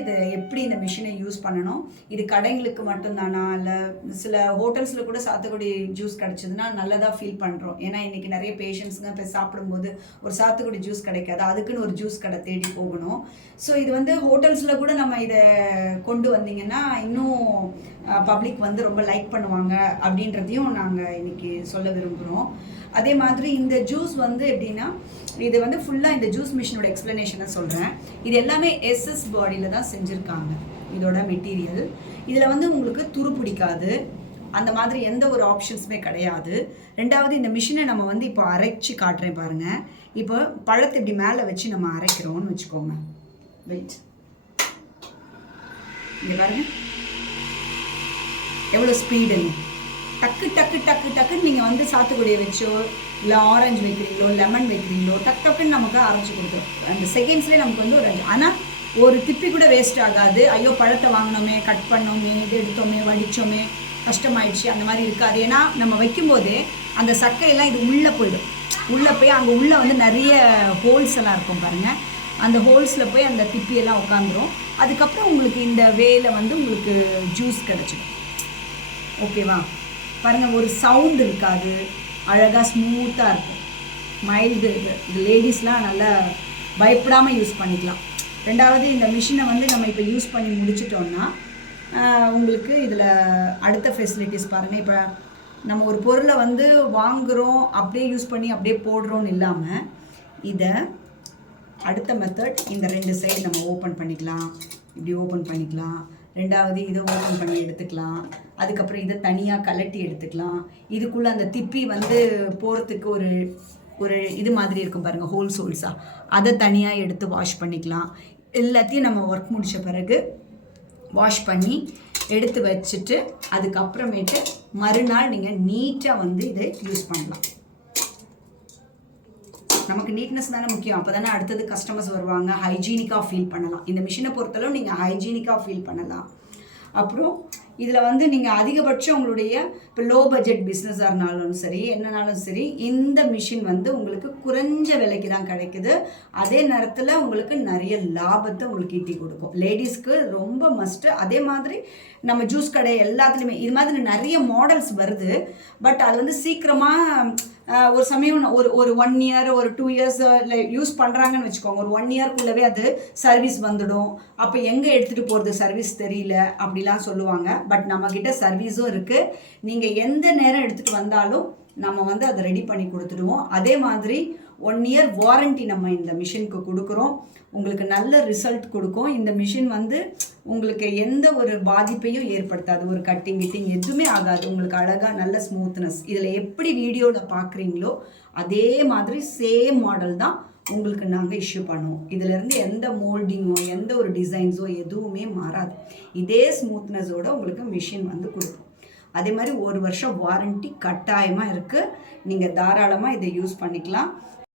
இதை எப்படி இந்த மிஷினை யூஸ் பண்ணணும், இது கடைங்களுக்கு மட்டும்தானா, இல்லை சில ஹோட்டல்ஸில் கூட சாத்துக்குடி ஜூஸ் கிடச்சிதுன்னா நல்லதாக ஃபீல் பண்ணுறோம். ஏன்னா இன்றைக்கி நிறைய பேஷண்ட்ஸுங்க இப்போ சாப்பிடும்போது ஒரு சாத்துக்குடி ஜூஸ் கிடைக்காது, அதுக்குன்னு ஒரு ஜூஸ் கடை தேடி போகணும். ஸோ இது வந்து ஹோட்டல்ஸில் கூட நம்ம இதை கொண்டு வந்தீங்கன்னா இன்னும் பப்ளிக் வந்து ரொம்ப லைக் பண்ணுவாங்க அப்படின்றதையும் நாங்கள் இன்றைக்கி சொல்ல விரும்புகிறோம். அதே மாதிரி இந்த ஜூஸ் வந்து எப்படின்னா, இது வந்து ஃபுல்லாக இந்த ஜூஸ் மிஷினோட எக்ஸ்ப்ளனேஷனை சொல்கிறேன். இது எல்லாமே எஸ்எஸ் பாடியில் தான் செஞ்சுருக்காங்க இதோட மெட்டீரியல். இதில் வந்து உங்களுக்கு துரு பிடிக்காது, அந்த மாதிரி எந்த ஒரு ஆப்ஷன்ஸுமே கிடையாது. ரெண்டாவது, இந்த மிஷினை நம்ம வந்து இப்போ அரைச்சி காட்டுறேன் பாருங்கள். இப்போ பழத்தை இப்படி மேலே வச்சு நம்ம அரைக்கிறோம்னு வச்சுக்கோங்க. வெயிட், இங்கே பாருங்கள் எவ்வளோ ஸ்பீடுன்னு. டக்கு டக்கு டக்கு டக்குன்னு நீங்கள் வந்து சாத்துக்குடியை வச்சோ இல்லை ஆரஞ்சு வைக்கிறீங்களோ லெமன் வைக்கிறீங்களோ டக்குன்னு நமக்கு அரைச்சி கொடுத்துரும். அந்த செகண்ட்ஸ்லேயே நமக்கு வந்து ஒரு ஆனால் ஒரு திப்பி கூட வேஸ்ட் ஆகாது. ஐயோ பழத்தை வாங்கினோமே, கட் பண்ணோமே, இது எடுத்தோமே, வடித்தோமே, கஷ்டமாயிடுச்சு, அந்த மாதிரி இருக்காது. ஏன்னா நம்ம வைக்கும்போதே அந்த சக்கையெல்லாம் இது உள்ளே போயிடும். உள்ளே போய் அங்கே உள்ளே வந்து நிறைய ஹோல்ஸ் எல்லாம் இருக்கும் பாருங்கள். அந்த ஹோல்ஸில் போய் அந்த திப்பியெல்லாம் உட்காந்துரும். அதுக்கப்புறம் உங்களுக்கு இந்த வேலை வந்து உங்களுக்கு ஜூஸ் கிடச்சிடும். ஓகேவா? பாருங்கள், ஒரு சவுண்ட் இருக்காது, அழகாக ஸ்மூத்தாக இருக்கும், மைல்டு. இது லேடிஸ்லாம் நல்லா பயப்படாமல் யூஸ் பண்ணிக்கலாம். ரெண்டாவது, இந்த மிஷினை வந்து நம்ம இப்போ யூஸ் பண்ணி முடிச்சிட்டோம்னா உங்களுக்கு இதில் அடுத்த ஃபெசிலிட்டிஸ் பாருங்கள். இப்போ நம்ம ஒரு பொருளை வந்து வாங்குகிறோம், அப்படியே யூஸ் பண்ணி அப்படியே போடுறோன்னு இல்லாமல் இதை அடுத்த மெத்தட், இந்த 2 சைடு நம்ம ஓப்பன் பண்ணிக்கலாம், இப்படி ஓப்பன் பண்ணிக்கலாம். ரெண்டாவது, இதை ஓப்பன் பண்ணி எடுத்துக்கலாம். அதுக்கப்புறம் இதை தனியாக கலட்டி எடுத்துக்கலாம். இதுக்குள்ளே அந்த திப்பி வந்து போகிறதுக்கு ஒரு இது மாதிரி இருக்கும் பாருங்கள், ஹோல்ஸாக, அதை தனியாக எடுத்து வாஷ் பண்ணிக்கலாம். எல்லாத்தையும் நம்ம ஒர்க் முடித்த பிறகு வாஷ் பண்ணி எடுத்து வச்சுட்டு அதுக்கப்புறமேட்டு மறுநாள் நீங்கள் நீட்டாக வந்து இதை யூஸ் பண்ணலாம். நமக்கு நீட்னஸ் தானே முக்கியம். அப்போ தானே அடுத்தது கஸ்டமர்ஸ் வருவாங்க, ஹைஜீனிக்காக ஃபீல் பண்ணலாம். இந்த மிஷினை பொறுத்தளவு நீங்கள் ஹைஜீனிக்காக ஃபீல் பண்ணலாம். அப்புறம் இதில் வந்து நீங்கள் அதிகபட்சம் உங்களுடைய இப்போ லோ பட்ஜெட் பிஸ்னஸாக இருந்தாலும் சரி, என்னன்னாலும் சரி, இந்த மிஷின் வந்து உங்களுக்கு குறைஞ்ச விலைக்கு தான் கிடைக்குது. அதே நேரத்தில் உங்களுக்கு நிறைய லாபத்தை உங்களுக்கு ஈட்டி கொடுக்கும். லேடிஸ்க்கு ரொம்ப மஸ்ட்டு. அதே மாதிரி நம்ம ஜூஸ் கடை எல்லாத்துலேயுமே இது மாதிரி நிறைய மாடல்ஸ் வருது. பட் அது வந்து சீக்கிரமாக ஒரு சமயம் ஒரு 1 இயர் ஒரு 2 இயர்ஸ் இல்லை யூஸ் பண்ணுறாங்கன்னு வச்சுக்கோங்க, ஒரு 1 இயர்க்குள்ளவே அது சர்வீஸ் வந்துடும். அப்போ எங்கே எடுத்துகிட்டு போகிறது, சர்வீஸ் தெரியல அப்படிலாம் சொல்லுவாங்க. பட் நம்மக்கிட்ட சர்வீஸும் இருக்குது. நீங்கள் எந்த நேரம் எடுத்துகிட்டு வந்தாலும் நம்ம வந்து அதை ரெடி பண்ணி கொடுத்துடுவோம். அதே மாதிரி 1 இயர் வாரண்ட்டி நம்ம இந்த மிஷினுக்கு கொடுக்குறோம். உங்களுக்கு நல்ல ரிசல்ட் கொடுக்கும். இந்த மிஷின் வந்து உங்களுக்கு எந்த ஒரு பாதிப்பையும் ஏற்படுத்தாது. ஒரு கட்டிங் எதுவுமே ஆகாது. உங்களுக்கு அழகாக நல்ல ஸ்மூத்னஸ். இதில் எப்படி வீடியோவில் பார்க்குறீங்களோ அதே மாதிரி சேம் மாடல் தான் உங்களுக்கு நாங்கள் இஷ்யூ பண்ணுவோம். இதிலேருந்து எந்த மோல்டிங்கோ எந்த ஒரு டிசைன்ஸோ எதுவுமே மாறாது. இதே ஸ்மூத்னஸோடு உங்களுக்கு மிஷின் வந்து கொடுக்கும். அதே மாதிரி 1 வருஷம் வாரண்ட்டி கட்டாயமாக இருக்குது. நீங்கள் தாராளமாக இதை யூஸ் பண்ணிக்கலாம்.